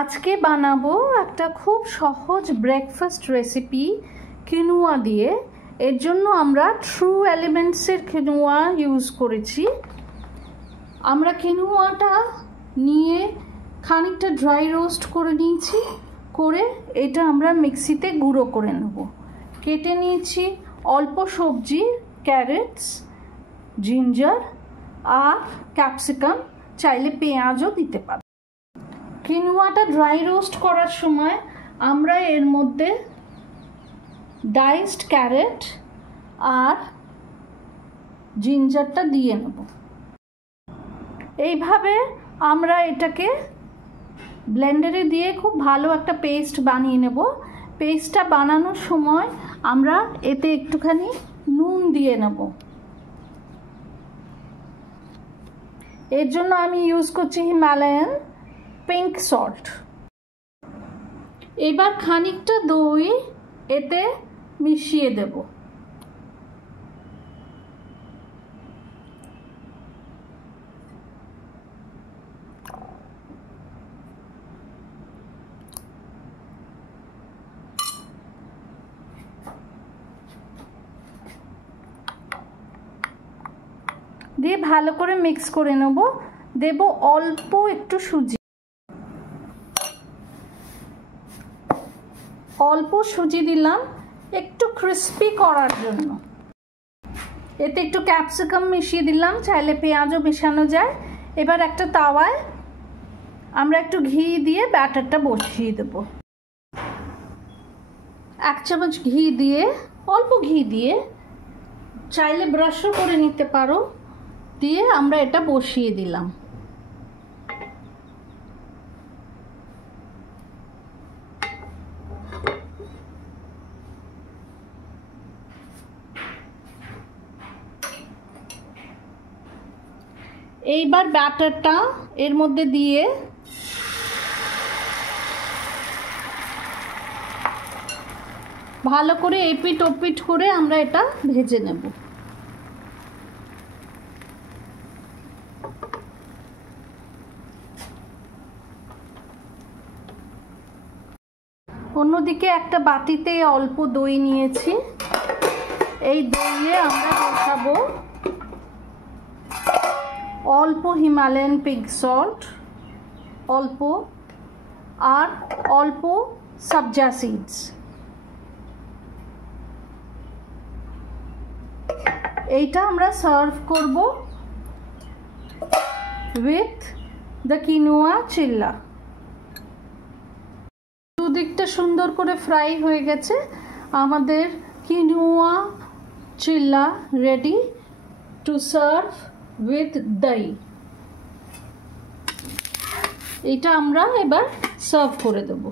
আজকে বানাবো একটা খুব সহজ ব্রেকফাস্ট রেসিপি কিনুয়া দিয়ে। এর জন্য আমরা ট্রু এলিমেন্টসের কিনুয়া ইউজ করেছি। আমরা কিনুয়াটা নিয়ে খানিকটা ড্রাই রোস্ট করে নিয়েছি, করে এটা আমরা মিক্সিতে গুঁড়ো করে নেব। কেটে নিয়েছি অল্প সবজি, ক্যারেটস, জিঞ্জার আর ক্যাপসিকাম, চাইলে পেঁয়াজও দিতে পারি। কিনুয়াটা ড্রাই রোস্ট করার সময় আমরা এর মধ্যে ডাইসড ক্যারেট আর জিঞ্জারটা দিয়ে নেব। এইভাবে আমরা এটাকে ব্লেন্ডারে দিয়ে খুব ভালো একটা পেস্ট বানিয়ে নেব। পেস্টটা বানানোর সময় আমরা এতে একটুখানি নুন দিয়ে নেব। এর জন্য আমি ইউজ করছি হিমালয়ান পিঙ্ক সল্ট। এবার খানিকটা দই এতে মিশিয়ে দেব। দিয়ে ভালো করে মিক্স করে নেব। দেব অল্প একটু সুজি, অল্প সুজি দিলাম একটু ক্রিস্পি করার জন্য। এতে একটু ক্যাপসিকাম মিশিয়ে দিলাম, চাইলে পেঁয়াজও মেশানো যায়। এবার একটা তাওয়ায় আমরা একটু ঘি দিয়ে ব্যাটারটা বসিয়ে দেব। 1 চামচ ঘি দিয়ে, অল্প ঘি দিয়ে, চাইলে ব্রাশও করে নিতে পারো, দিয়ে আমরা এটা বসিয়ে দিলাম। এইবার ব্যাটারটা এর মধ্যে দিয়ে ভালো করে এপিট ওপিট করে আমরা এটা ভেজে নেব। অন্যদিকে একটা বাটিতে অল্প দই নিয়েছি। এই দইয়ে আমরা বসাবো অল্প হিমালয়ান পিঙ্ক সল্ট, অল্প, আর অল্প সবজা সিডস। এইটা আমরা সার্ভ করব উইথ দ্য কিনুয়া চিল্লা। দুদিকটা সুন্দর করে ফ্রাই হয়ে গেছে। আমাদের কিনুয়া চিল্লা রেডি টু সার্ভ উইথ দই। এটা আমরা এবার সার্ভ করে দেব।